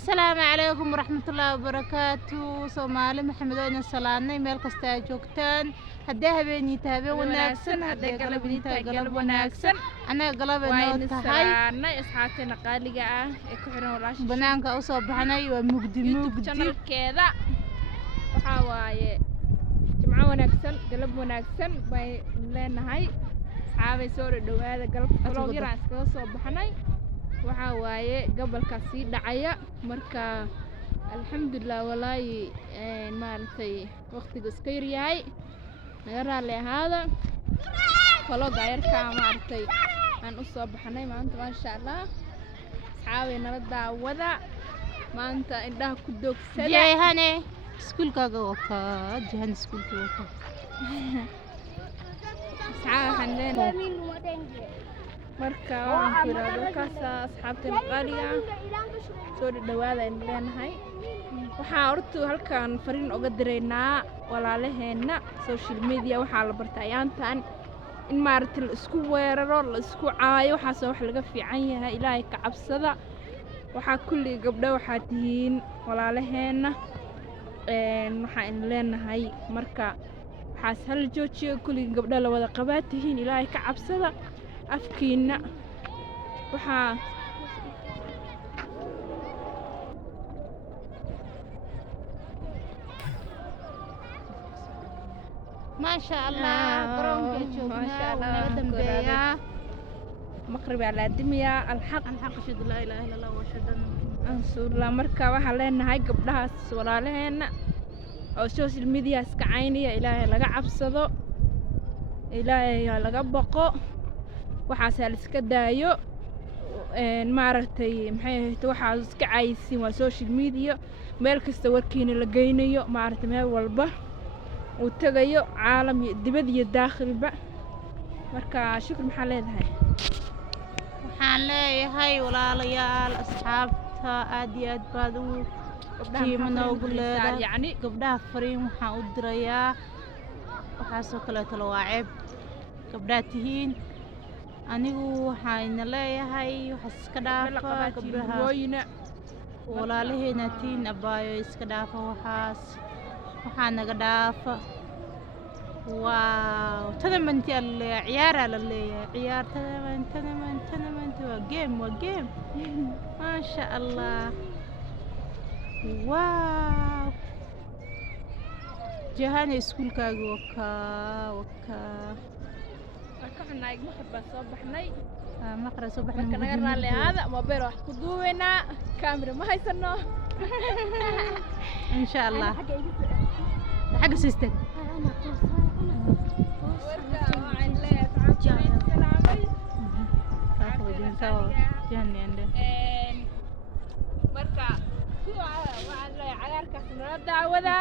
السلام عليكم ورحمة الله وبركاته. سومالي محمد وين سلامني مeel kasta aad joogtaan haddii habeenii tahay wanaagsan haddii galabnii tahay galab wanaagsan anaga galabnoo tahay asxaabteena qaaliga ah ee ku xiran walaasha banaanka u soo baxnay waa mugdi channelkeeda waxa waaye jimco wanaagsan galab wanaagsan bay leenahay asxaabay soo dhawaada galab vlog yar iskaga soo baxnay waxa waaye gobolka sii dhacaya marka alxamdulillah walaahi maartay waqtiga iska yar yahay naga raali ahaada vlogga yarka maartay aan u soo baxnay maanta maasha Allah asxaabay nala daawada maanta indhaha ku doogsada jeehane iskuulkaaga waka jeehane iskuulka waka asxaaban leenahay marka waxaan ku yiraahdaa kaasa asxaabteena qaaliga soo dhawaada in leenahay waxaan horta halkan fariin uga direynaa walaalaheena social media waxaa la bartay ayaantan in maartay la isku weeraro la isku caayo waxa wax laga fiican yahay ilaahay ka cabsada waxa kulli gabdho waxa tihiin walaalaheena waxaan in leenahay marka waxaas hal joojiyo kulli gabdho la wada qabaatihiin ilaahay ka cabsada afkiina waxa ما شاء الله قرونك جوجنا ونقدم بيا مقرب على الدمية الحق شهد لا إله إلا الله وشهد أنصر الله مركا waxa leenahay gabdhahaas walaalaheena oo social media iska caynaya ilaahay laga cabsado ilaahay laga baqo waxaas la iska daayo maartay maxay ahayd waxa iska caayisiin waa social media meel kasta warkiina la geynayo maartay meel walba uu tagayo caalam iyo dibad iyo daakhilba marka shukr maxaa leedahay waxaan leeyahay walaalayaal asxaabta aad iyo aad baad u qiimo noogu leedahay yani gabdhaha fariin waxaan u dirayaa waxaasoo kale talo waa ceeb gabdhaha tihiin anigu waxaan leeyahay waxaas iska dhaafa gabdhaha walaalaheena tiin abaayo iska dhaafa waxaa naga dhaafa waaw tadamanti alle ciyaara la leeyahay ciyaar tadamanti waa game ma sha Allah waaw jahana iskuulkaaga waka waxaan maqrib soo baxnay maqrib soo baxnay marka naga raali ahaada mobile wax ku duuweynaa camera ma haysano إن شاء الله حق سيستم marka kuwa waa cagaarka nala daawada